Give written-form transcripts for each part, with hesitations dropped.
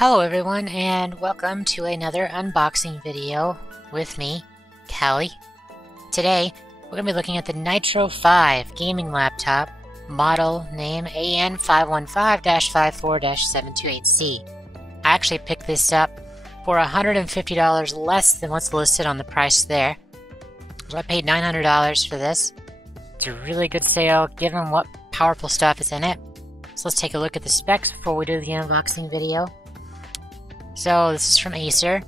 Hello everyone, and welcome to another unboxing video with me, Callie. Today, we're going to be looking at the Nitro 5 gaming laptop, model name AN515-54-728C. I actually picked this up for $150 less than what's listed on the price there. So I paid $900 for this. It's a really good sale given what powerful stuff is in it. So let's take a look at the specs before we do the unboxing video. So this is from Acer.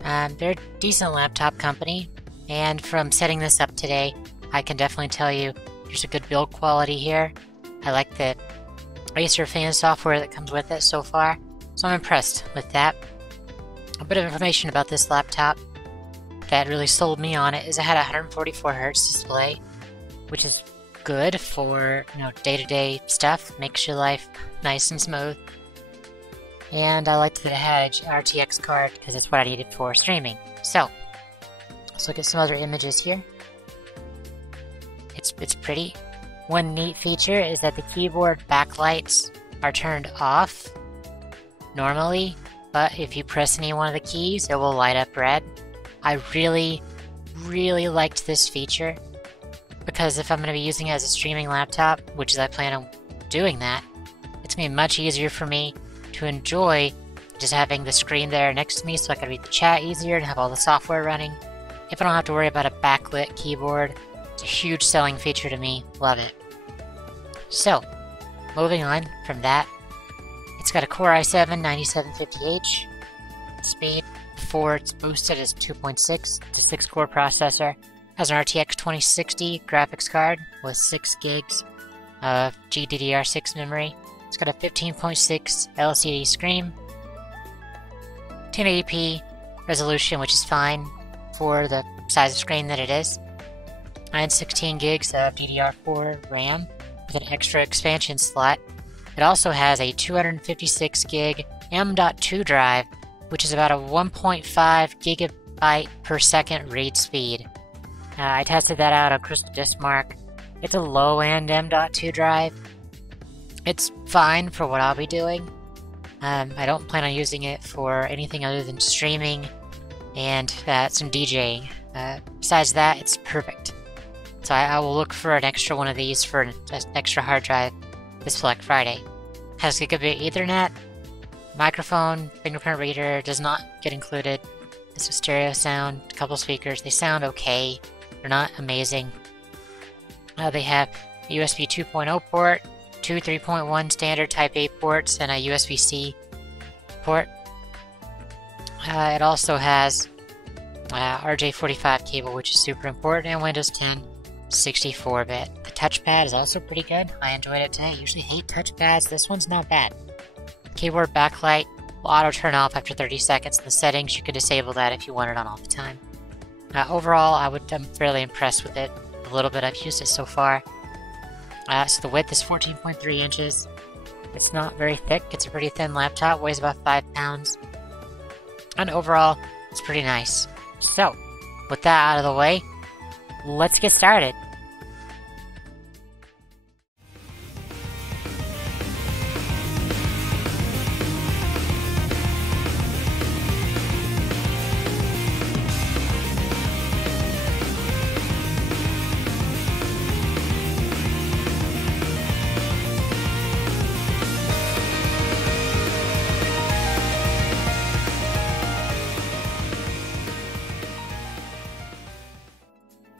They're a decent laptop company, and from setting this up today, I can definitely tell you there's a good build quality here. I like the Acer fan software that comes with it so far, so I'm impressed with that. A bit of information about this laptop that really sold me on it is it had a 144Hz display, which is good for day-to-day stuff, makes your life nice and smooth. And I liked that it had an RTX card because that's what I needed for streaming. So, let's look at some other images here. It's pretty. One neat feature is that the keyboard backlights are turned off normally, but if you press any one of the keys, it will light up red. I really liked this feature because if I'm going to be using it as a streaming laptop, which is I plan on doing that, it's going to be much easier for me to enjoy just having the screen there next to me so I can read the chat easier and have all the software running. If I don't have to worry about a backlit keyboard, it's a huge selling feature to me. Love it. So, moving on from that, it's got a Core i7-9750H. Speed before it's boosted is 2.6 to 6 core processor. Has an RTX 2060 graphics card with 6 gigs of GDDR6 memory. It's got a 15.6 LCD screen, 1080p resolution, which is fine for the size of screen that it is, and 16 gigs of DDR4 RAM with an extra expansion slot. It also has a 256 gig M.2 drive, which is about a 1.5 gigabyte per second read speed. I tested that out on Crystal Disk Mark. It's a low-end M.2 drive. It's fine for what I'll be doing. I don't plan on using it for anything other than streaming and some DJing. Besides that, it's perfect. So I will look for an extra one of these for an extra hard drive this Black Friday. Has gigabit Ethernet, microphone, fingerprint reader, does not get included. It's a stereo sound, a couple speakers. They sound okay. They're not amazing. They have a USB 2.0 port, two 3.1 standard Type A ports, and a USB-C port. It also has RJ45 cable, which is super important, and Windows 10 64-bit. The touchpad is also pretty good. I enjoyed it today. I usually hate touchpads. This one's not bad. Keyboard backlight will auto turn off after 30 seconds. In the settings, you can disable that if you want it on all the time. Overall, I'm fairly impressed with it. A little bit I've used it so far. So the width is 14.3 inches. It's not very thick. It's a pretty thin laptop. Weighs about 5 pounds. And overall, it's pretty nice. So, with that out of the way, let's get started.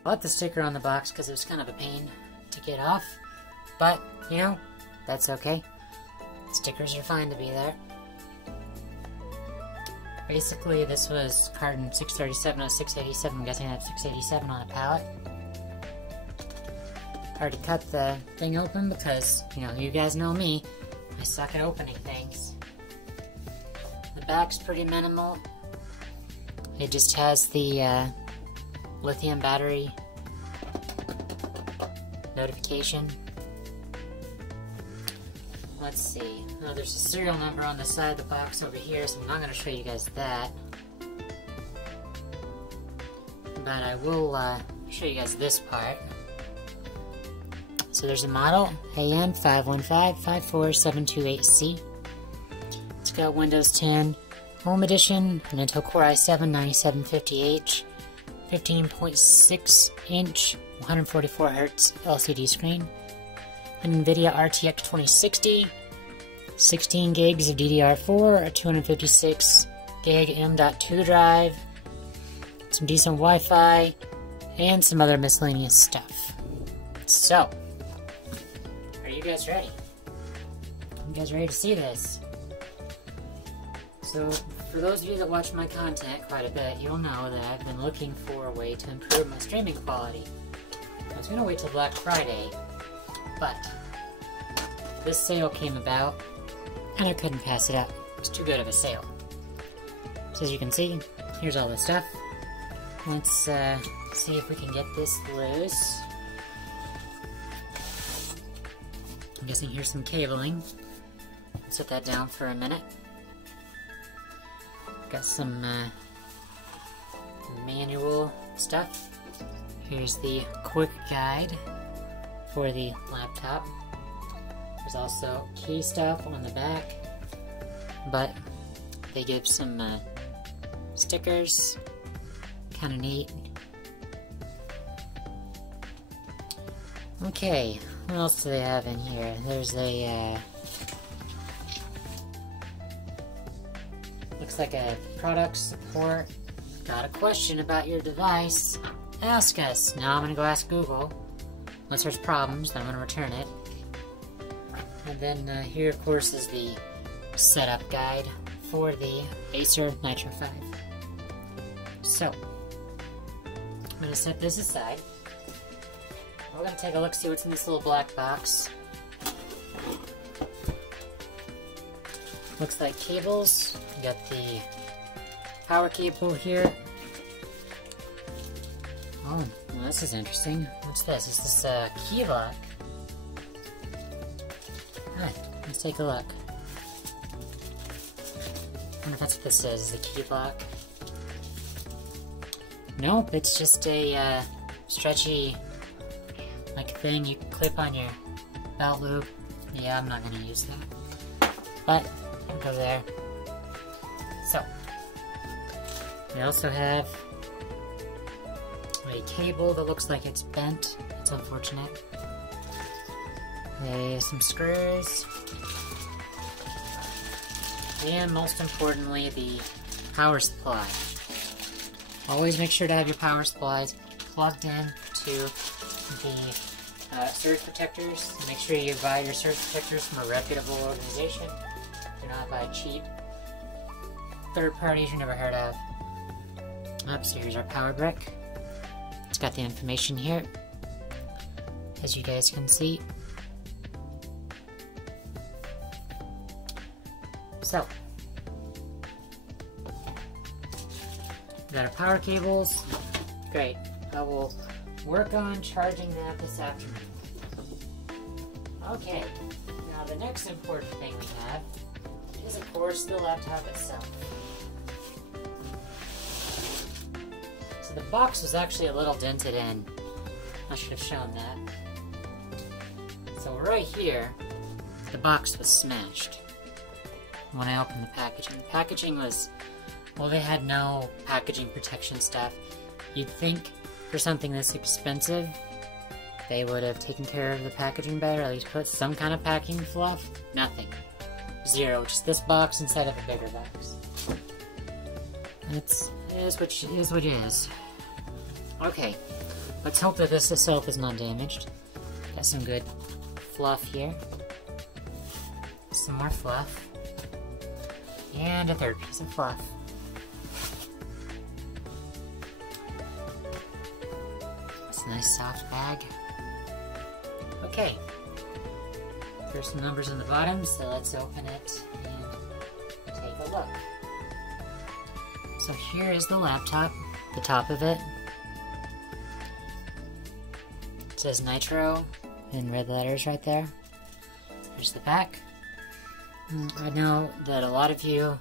I left the sticker on the box because it was kind of a pain to get off, but, that's okay. Stickers are fine to be there. Basically, this was carton 637 out of 687. I'm guessing I have 687 on a pallet. I already cut the thing open because, you guys know me. I suck at opening things. The back's pretty minimal. It just has the lithium battery notification. Let's see. Oh, there's a serial number on the side of the box over here, so I'm not going to show you guys that. But I will show you guys this part. So there's a model, AN515-54-728C. It's got Windows 10 Home Edition, an Intel Core i7-9750H, 15.6 inch, 144 Hz LCD screen, an NVIDIA RTX 2060, 16 gigs of DDR4, a 256 gig M.2 drive, some decent Wi-Fi, and some other miscellaneous stuff. So, are you guys ready? You guys ready to see this? So, for those of you that watch my content quite a bit, you'll know that I've been looking for a way to improve my streaming quality. I was going to wait till Black Friday, but this sale came about, and I couldn't pass it up. It was too good of a sale. So as you can see, here's all the stuff. Let's see if we can get this loose. I'm guessing here's some cabling. Set that down for a minute. Got some manual stuff. Here's the quick guide for the laptop. There's also key stuff on the back, but they give some stickers. Kind of neat. Okay, what else do they have in here? There's a looks like a product support. Got a question about your device? Ask us. Now I'm gonna go ask Google. Unless there's problems, then I'm gonna return it. And then here, of course, is the setup guide for the Acer Nitro 5. So, I'm gonna set this aside. We're gonna take a look, see what's in this little black box. Looks like cables. We got the power cable here. Oh, well, this is interesting. What's this? Is this a key lock? Alright, let's take a look. I wonder if that's what this is the key lock. Nope, it's just a stretchy like thing you clip on your belt loop. Yeah, I'm not gonna use that. But we'll go there. So we also have a cable that looks like it's bent. It's unfortunate. Some screws. And most importantly, the power supply. Always make sure to have your power supplies plugged in to the surge protectors. Make sure you buy your surge protectors from a reputable organization. Do not buy cheap third parties you never heard of. So here's our power brick. It's got the information here, as you guys can see. So, got our power cables. Great. I will work on charging that this afternoon. Okay. Now the next important thing we have is, of course, the laptop itself. So the box was actually a little dented in. I should have shown that. So right here, the box was smashed when I opened the packaging. The packaging was, well, they had no packaging protection stuff. You'd think for something this expensive, they would have taken care of the packaging better, at least put some kind of packing fluff. Nothing. Zero. Just this box instead of a bigger box. And it is what it is. Okay. Let's hope that this itself is not damaged. Got some good fluff here. Some more fluff. And a third piece of fluff. It's a nice soft bag. Okay. There's some numbers on the bottom, so let's open it and take a look. So here is the laptop, the top of it. It says Nitro in red letters right there. There's the back. I know that a lot of you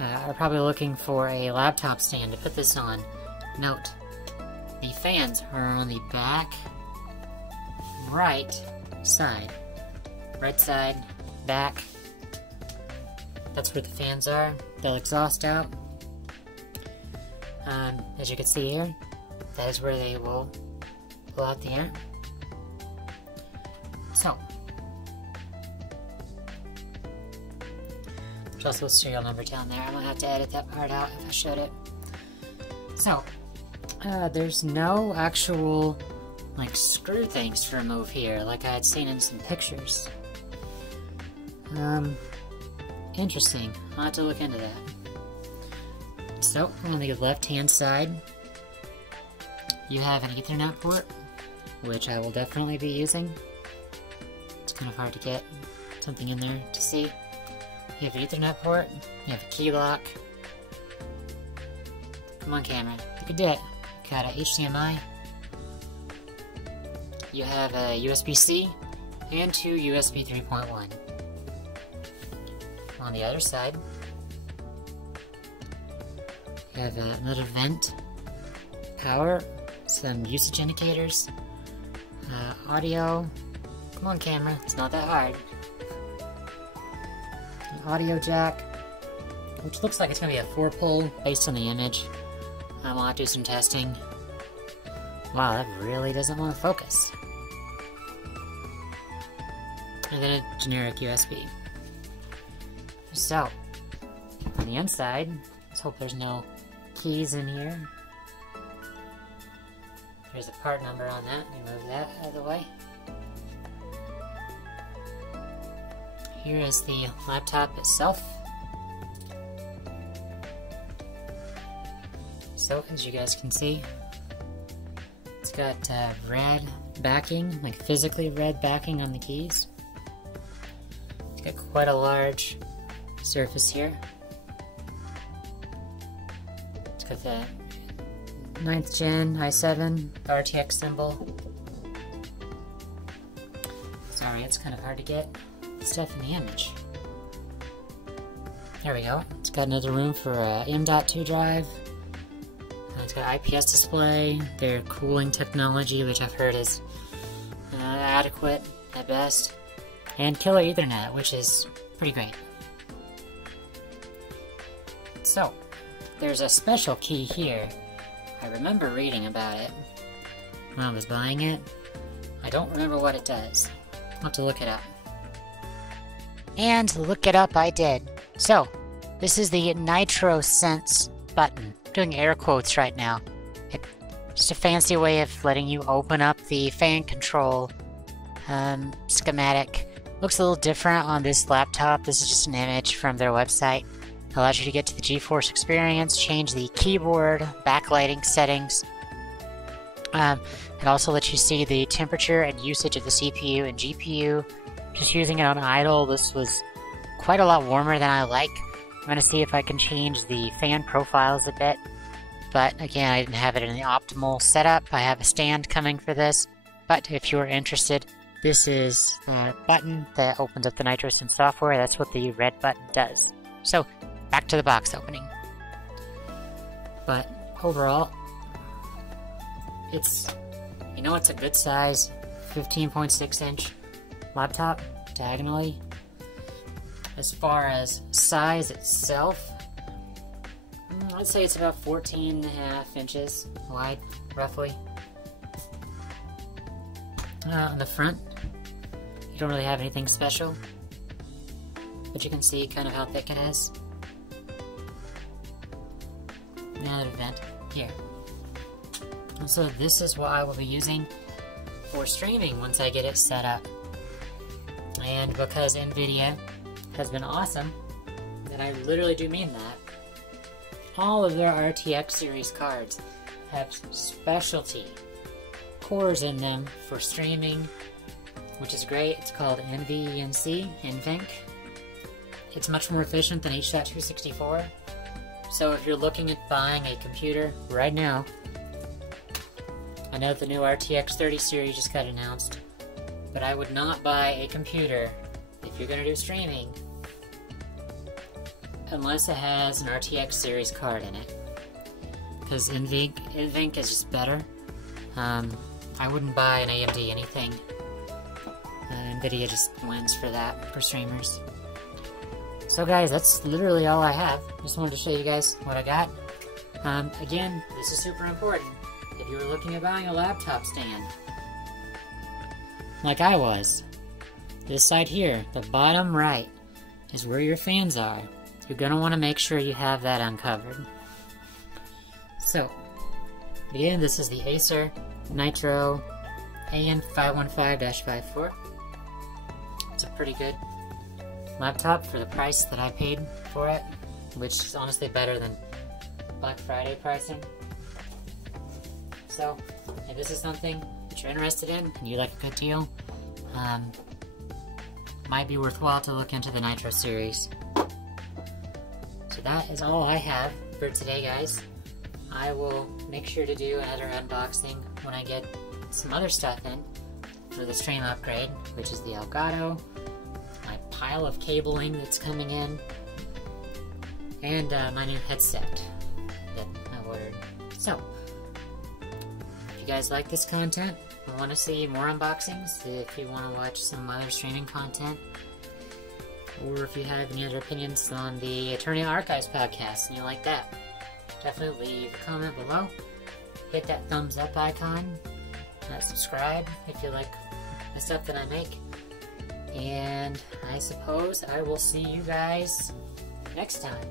are probably looking for a laptop stand to put this on. Note, the fans are on the back right side. Right side, back. That's where the fans are. They'll exhaust out. As you can see here, that is where they will pull out the air. So, there's also a serial number down there. I might have to edit that part out if I showed it. So, there's no actual, like, screw things to remove here, like I had seen in some pictures. Interesting. I'll have to look into that. So, on the left-hand side, you have an Ethernet port, which I will definitely be using. It's kind of hard to get something in there to see. You have an Ethernet port, you have a key lock. Come on, camera, you can do it. Got a HDMI. You have a USB-C and 2 USB 3.1. On the other side, you have another vent, power, some usage indicators, audio. Come on, camera, it's not that hard. An audio jack, which looks like it's going to be a 4-pole based on the image. I want to do some testing. Wow, that really doesn't want to focus. And then a generic USB. So, on the inside, let's hope there's no keys in here. There's a part number on that. Let me move that out of the way. Here is the laptop itself. So, as you guys can see, it's got red backing, like physically red backing on the keys. It's got quite a large surface here. It's got the 9th gen i7 RTX symbol. Sorry, it's kind of hard to get stuff in the image. There we go. It's got another room for a M.2 drive. It's got IPS display, their cooling technology, which I've heard is adequate at best, and killer Ethernet, which is pretty great. So, there's a special key here. I remember reading about it when I was buying it. I don't remember what it does. I'll have to look it up. And look it up I did. So, this is the Nitro Sense button. I'm doing air quotes right now. It's just a fancy way of letting you open up the fan control schematic. Looks a little different on this laptop. This is just an image from their website. It allows you to get to the GeForce experience, change the keyboard, backlighting settings. It also lets you see the temperature and usage of the CPU and GPU. Just using it on idle, this was quite a lot warmer than I like. I'm going to see if I can change the fan profiles a bit. But again, I didn't have it in the optimal setup. I have a stand coming for this. But if you're interested, this is the button that opens up the NitroSense software. That's what the red button does. So, back to the box opening. But overall, it's a good size 15.6 inch laptop diagonally. As far as size itself, I'd say it's about 14.5 inches wide, roughly. On the front, you don't really have anything special, but you can see kind of how thick it is. Another vent here. And so this is what I will be using for streaming once I get it set up. And because NVIDIA has been awesome, and I literally do mean that, all of their RTX series cards have specialty cores in them for streaming, which is great. It's called NVENC. It's much more efficient than H.264. So if you're looking at buying a computer right now, I know the new RTX 30 series just got announced, but I would not buy a computer if you're going to do streaming unless it has an RTX series card in it, because NVENC is just better. I wouldn't buy an AMD anything. NVIDIA just wins for that, for streamers. So guys, that's literally all I have. Just wanted to show you guys what I got. Again, this is super important. If you were looking at buying a laptop stand, like I was, this side here, the bottom right, is where your fans are. You're going to want to make sure you have that uncovered. So, again, this is the Acer Nitro AN515-54. It's a pretty good laptop for the price that I paid for it, which is honestly better than Black Friday pricing. So, if this is something that you're interested in and you like a good deal, might be worthwhile to look into the Nitro series. So that is all I have for today, guys. I will make sure to do another unboxing when I get some other stuff in for the stream upgrade, which is the Elgato, my pile of cabling that's coming in, and my new headset that I ordered. So, if you guys like this content, and want to see more unboxings, if you want to watch some other streaming content, or if you have any other opinions on the Eternal Archives podcast and you like that, definitely leave a comment below. Hit that thumbs up icon. Subscribe if you like the stuff that I make. And I suppose I will see you guys next time.